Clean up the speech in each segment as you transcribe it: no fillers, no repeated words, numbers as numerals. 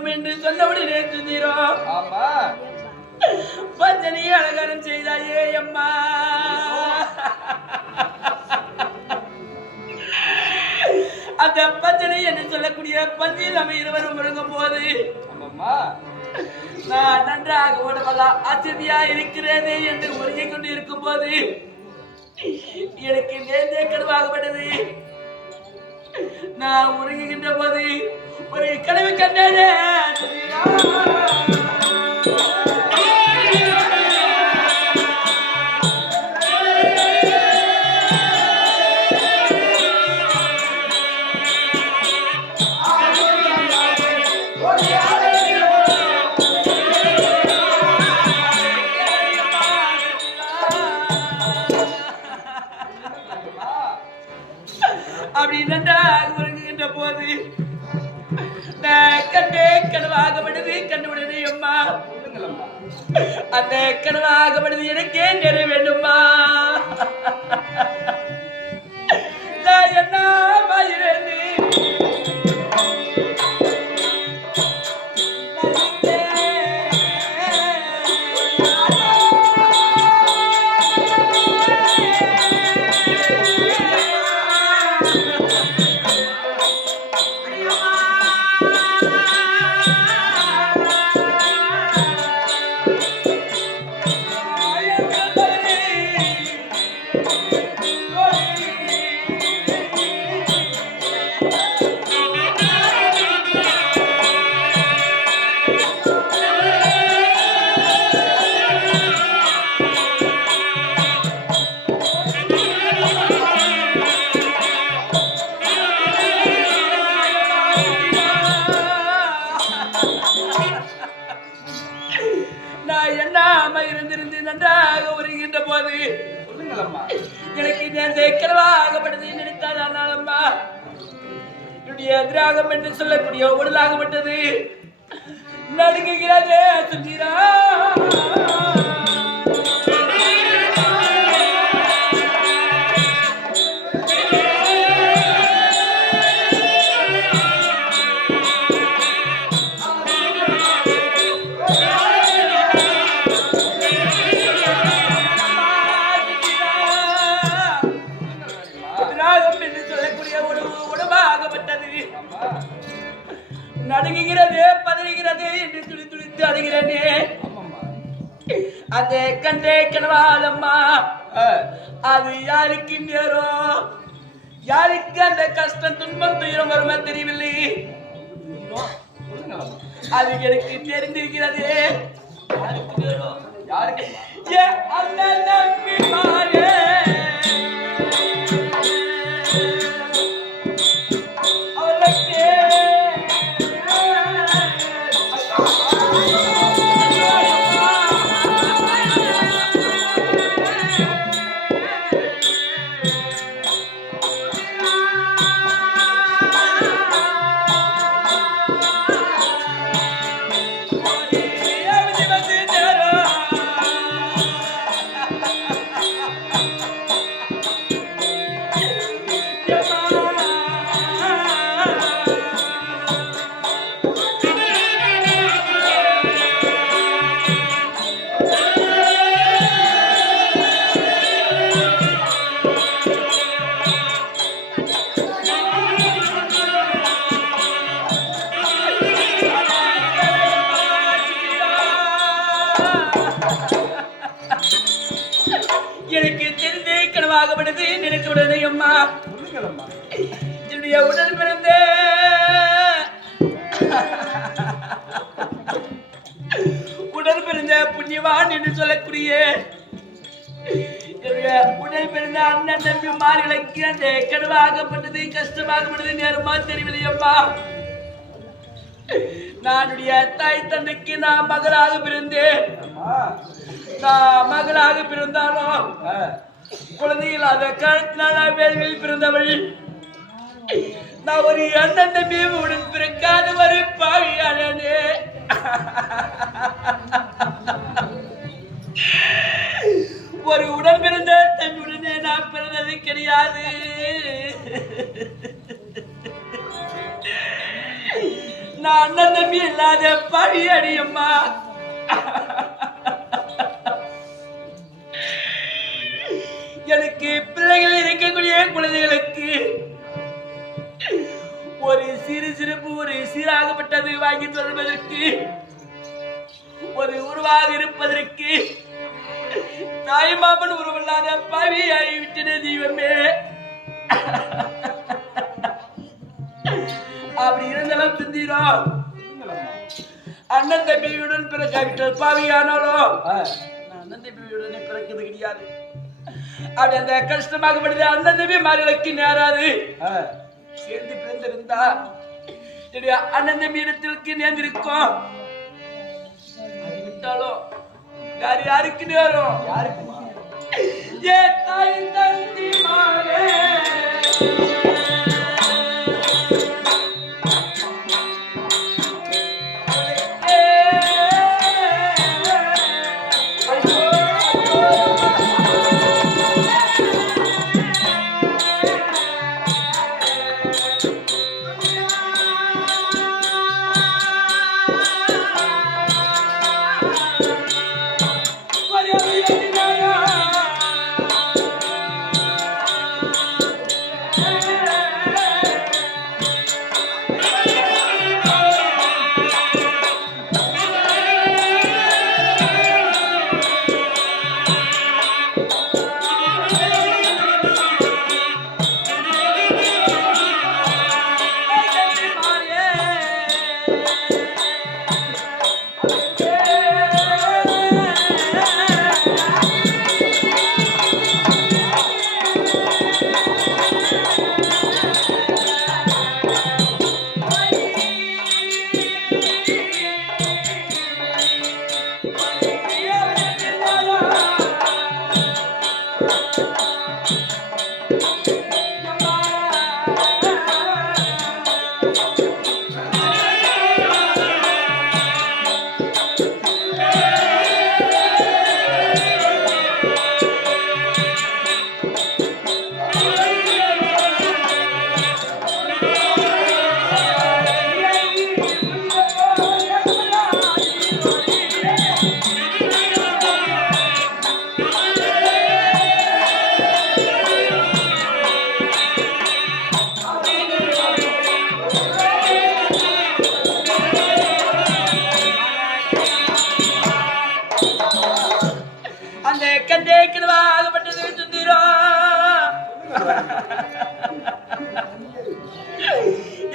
வேண்டும் என்று சொன்னவுடனே சுந்தரம் பஞ்சனை அலங்காரம் செய்தாயே அம்மா. அந்த பஞ்சனை என்று சொல்லக்கூடிய பஞ்சில் நம்ம இருவரும் முழுங்கும் போது நான் நன்றாக உடம்பலா அசதியா இருக்கிறேனே என்று உருகிக் கொண்டு இருக்கும் போது எனக்கு நேர்ந்தே கனவாகப்பட்டது. நான் உருகுகின்ற போது ஒரு கனவு கண்டேனே. அப்படி நன்றாக உறங்குகின்ற போது நான் கண்டே கனவாகப்பட்டது. கண்டுவிடுது அம்மா. அந்த கனவாகப்பட்டது எனக்கே நிறைய வேண்டுமா? நான் என்ன இருந்திருந்து நன்றாக உருகின்ற போது எனக்கு இந்த கனவாகப்பட்டது நினைத்தால் அம்மா என்னுடைய எதிராகம் என்று சொல்லக்கூடிய உடலாகப்பட்டது நடுங்குகிறதே சுந்தரா. நடுங்குகிறது, பதறுகிறது என்று துளி துளித்து அழுகிறனே. அந்த கண்டே கனவாலம்மா அது யாருக்கு நேரம், யாருக்கு அந்த கஷ்டம் துன்பம் துயரம் வருமா தெரியவில்லை. அது எனக்கு தெரிந்திருக்கிறது. யாருக்கு நேரம், யாருக்கு அந்த நம்பி மாறே எனக்கு தெரிந்தே கனவாகப்பட்டது. நினைச்சுடனே அம்மா என்னுடைய உடல் பிறந்த புண்ணியவான் என்று சொல்லக்கூடிய என்னுடைய உடல் பிறந்த அண்ணன் தம்பி மாறிகளுக்கு அந்த கனவாகப்பட்டது கஷ்டமாகப்பட்டது நேரமா தெரியவில்லை அம்மா. நானுடைய தாய் தந்தைக்கு நான் மகளாக பிறந்தேன். நான் மகளாக பிறந்தாலும் குழந்தைகளாத காலத்தினால் வேலையில் பிறந்தவள். நான் ஒரு அண்ணன் தம்பி உடன் பிறக்காத ஒரு பாவியாளனே. ஒரு உடன் பிறந்த தம்பியுடனே நான் பிறந்தது கிடையாது. நான் அண்ணன் தம்பி இல்ல இல்லாத பழியடி அம்மா. எனக்கு பிள்ளைகள் இருக்கக்கூடிய குழந்தைகளுக்கு ஒரு சிறுப்பு ஒரு சீராகப்பட்டது வாங்கி சொல்வதற்கு ஒரு உருவாக இருப்பதற்கு தாய்மாமன் உருவில்லாத பாவியாகி விட்டது தெய்வமே. அப்படி இருந்தாலும் சிந்திரோம் அண்ணன் தம்பியுடன் பிறக்காவிட்டால் பாவியானாலும் அண்ணன் தம்பியுடனே பிறக்கிறது கிடையாது. அப்படி அந்த கஷ்டமாகப்படுது அண்ணன் தம்பி மாறிகளுக்கு நேராது சேர்ந்து பிறந்திருந்தா அண்ணன் தம்பி இடத்திற்கு நேர்ந்திருக்கும். அது விட்டாலும் யார் யாருக்கு நேரும் ஏ தாய் தந்தி மாறே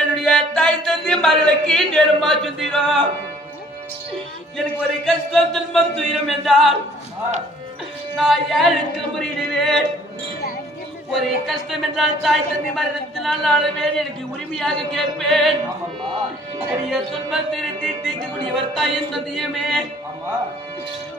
என்னுடைய தாய் தந்தி மகளுக்கு நேரமா சுத்திரும். எனக்கு ஒரு கஷ்டம் துன்பம் துயரம் என்றால் நான் ஏழுத்தில் முறையிடுவேன். ஒரு கஷ்டம் என்றால் தாய் தந்தி மரணத்தினால் நாளுவேன் எனக்கு உரிமையாக கேட்பேன். பெரிய துன்பம் திருத்தி தீர்க்கக்கூடியவர் தாயின் தந்தையுமே.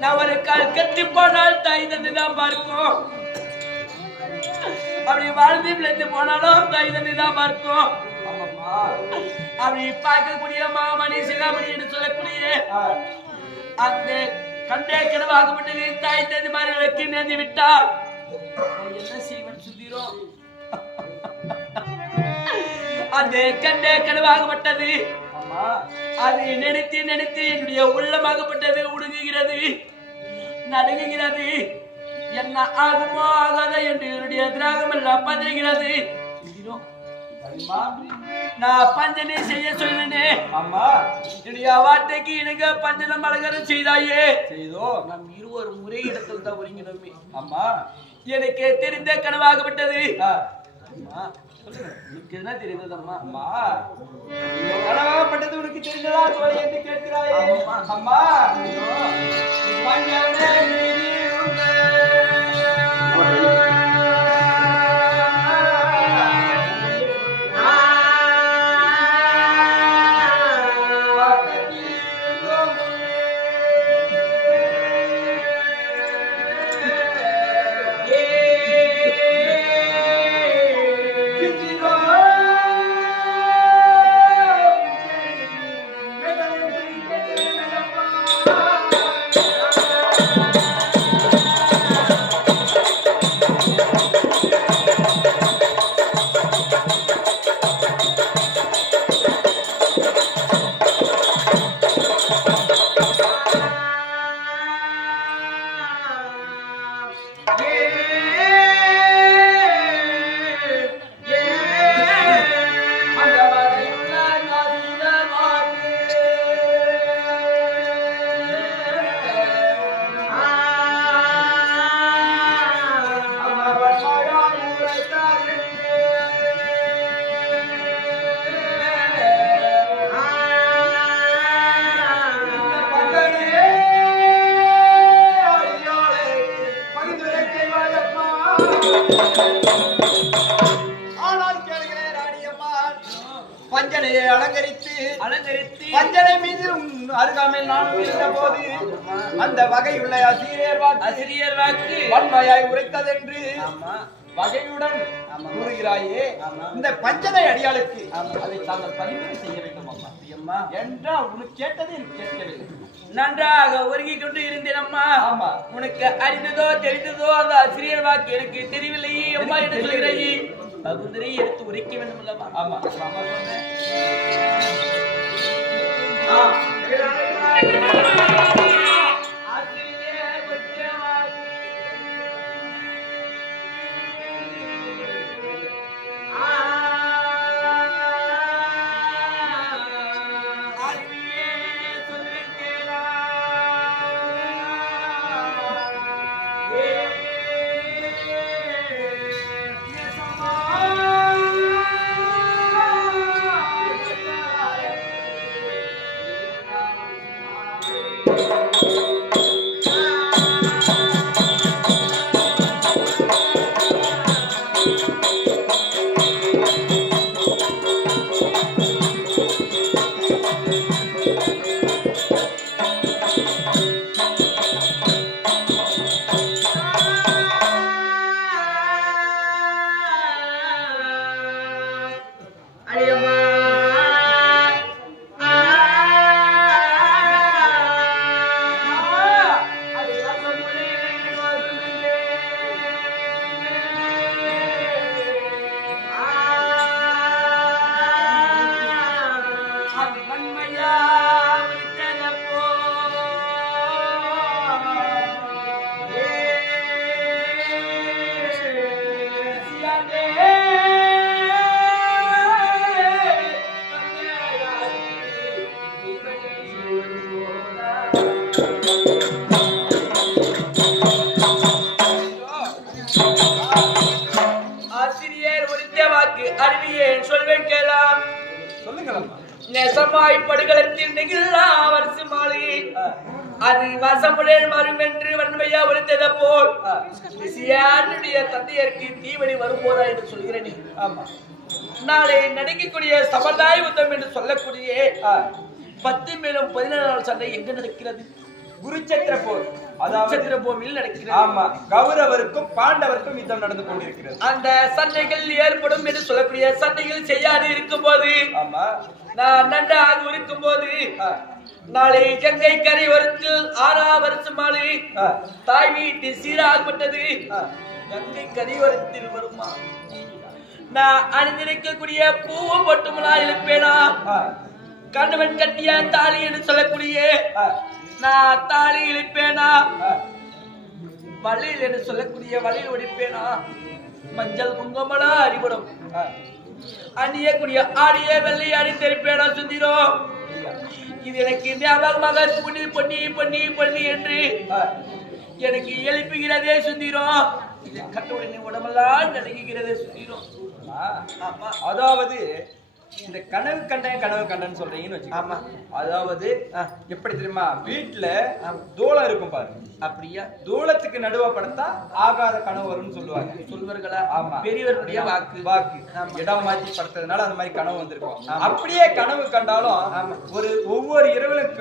நான் ஒரு கால் கட்டி போனால் தாய் தந்தை தான் பார்க்கும். அப்படி வாழ்ந்து பிழைத்து போனாலும் தாய் தந்தை தான் பார்க்கும். அப்படி பார்க்கக்கூடிய மாமணி சிகாமணி என்று சொல்லக்கூடிய அந்த கண்டே கனவாகப்பட்டது தாய் தந்தை மார்களுக்கு நேர்ந்து விட்டார். என்ன செய்வன் சுத்திரும் அந்த கண்டே கனவாகப்பட்டது அது நினைத்து நினைத்து என்னுடைய உள்ளமாகப்பட்டது உடுங்குகிறது, நடுங்குகிறது. என்ன ஆகுமோ ஆகாத என்று என்னுடைய திராகம் எல்லாம் பதறுகிறது. நான் பஞ்சனை செய்ய சொன்னேன். என்னுடைய வார்த்தைக்கு இணங்க பஞ்சனம் அலங்காரம் செய்தாயே. நம் இருவரும் ஒரே இடத்தில் தான் ஒருங்கினோமே. எனக்கு தெரிந்த கனவாகப்பட்டது. என்ன தெரிந்தது அம்மா? கனவாகப்பட்டது உனக்கு தெரிந்ததா என்று கேட்கிறாயே அம்மா. பஞ்சனையை அலங்கரித்து பஞ்சனை மீது அருகாமையில் நான் இருந்த போது அந்த வகையுள்ள ஆசிரியர் வாக்கு வன்மையாய் உரைத்ததென்று வகையுடன் கூறுகிறாயே. இந்த பஞ்சனை அடியாளுக்கு அதை தாங்கள் பரிந்துரை செய்ய வேண்டும் அம்மா என்றால் உனக்கு கேட்டது எனக்கு கேட்கவில்லை. நன்றாக ஒருங்கி கொண்டு இருந்தேன் அம்மா. உனக்கு அறிந்ததோ தெரிந்ததோ அந்த ஆசிரியர் வாக்கு எனக்கு தெரியவில்லையே அம்மா என்று சொல்கிறேன். பகுதிரை எடுத்து உரைக்க வேண்டும் அல்லவா? ஆமா நெசமாய் படுகளத்தில் நெகிழா வருஷ மாலை அது வசமுடன் வரும் என்று வன்மையா உரைத்தத போல் தந்தையருக்கு தீவனி வரும்போதா என்று சொல்கிறேன். நாளை நடிக்கக்கூடிய சமதாய யுத்தம் என்று சொல்லக்கூடிய 10 மேலும் 14 சண்டை எங்க நடக்கிறது? குருச்சத்திர போர், அதாவது பூமியில் நடக்கிறது. ஆமா, கௌரவருக்கும் பாண்டவருக்கும் யுத்தம் நடந்து கொண்டிருக்கிறது. அந்த சண்டைகள் ஏற்படும் என்று சொல்லக்கூடிய சண்டைகள் செய்யாது இருக்கும் போது, ஆமா, நான் நன்றாக இருக்கும் போது நாளை கங்கை கரை வருத்தில் 6ஆம் வருஷம் மாலை தாய் வீட்டு சீராகப்பட்டது கங்கை கரையோரத்தில் வருமா? நான் அணிந்திருக்கக்கூடிய பூவும் பொட்டுமலா இருப்பேனா? கணவன் கட்டிய தாலி என்று சொல்லக்கூடிய நான் தாலி இழுப்பேனா? வழியில் என்று சொல்லக்கூடிய வழியில் ஒடிப்பேனா? மஞ்சள் குங்குமலா அறிவுடும் அணியக்கூடிய ஆடிய வெள்ளை அணிந்திருப்பேனா? சுந்திரம், இது எனக்கு ஞாபகமாக பொன்னி பொன்னி பொன்னி பொன்னி என்று எனக்கு எழுப்புகிறதே சுந்திரம். இதை கண்டவுடனே உடம்பெல்லாம் நடுங்குகிறதே சுந்திரம். அதாவது இந்த கனவு கண்டன்னு சொல்றீங்கன்னு வச்சுக்கோங்க. அதாவது எப்படி தெரியுமா, வீட்டுல தூளம் இருக்கும் பாரு, அப்படியா? தூளத்துக்கு நடுவ படுத்தா ஆகாத கனவு வரும்னு சொல்வார்களா? ஆமா, பெரியவருடைய வாக்கு இடம் மாற்றி படுத்ததுனால அந்த மாதிரி கனவு வந்திருக்கும். அப்படியே கனவு கண்டாலும் ஒவ்வொரு இரவிலும்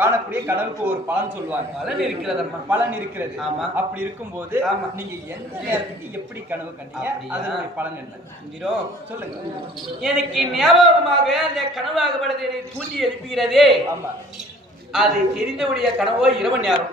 காணக்கூடிய கனவுக்கு ஒரு பலன் சொல்லுவாங்க. பலன் இருக்கிறது, பலன் இருக்கிறது. ஆமா, அப்படி இருக்கும்போது நீங்க எந்த நேரத்துக்கு எப்படி கனவு கண்டீங்க, அதனுடைய பலன் என்ன சொல்லுங்க. எனக்கு ஞாபகமாக அந்த கனவாகப்படுது என்னை தூண்டி எழுப்புகிறதே. ஆமா, அது தெரிந்தவுடைய கனவோ இரவு நேரம்.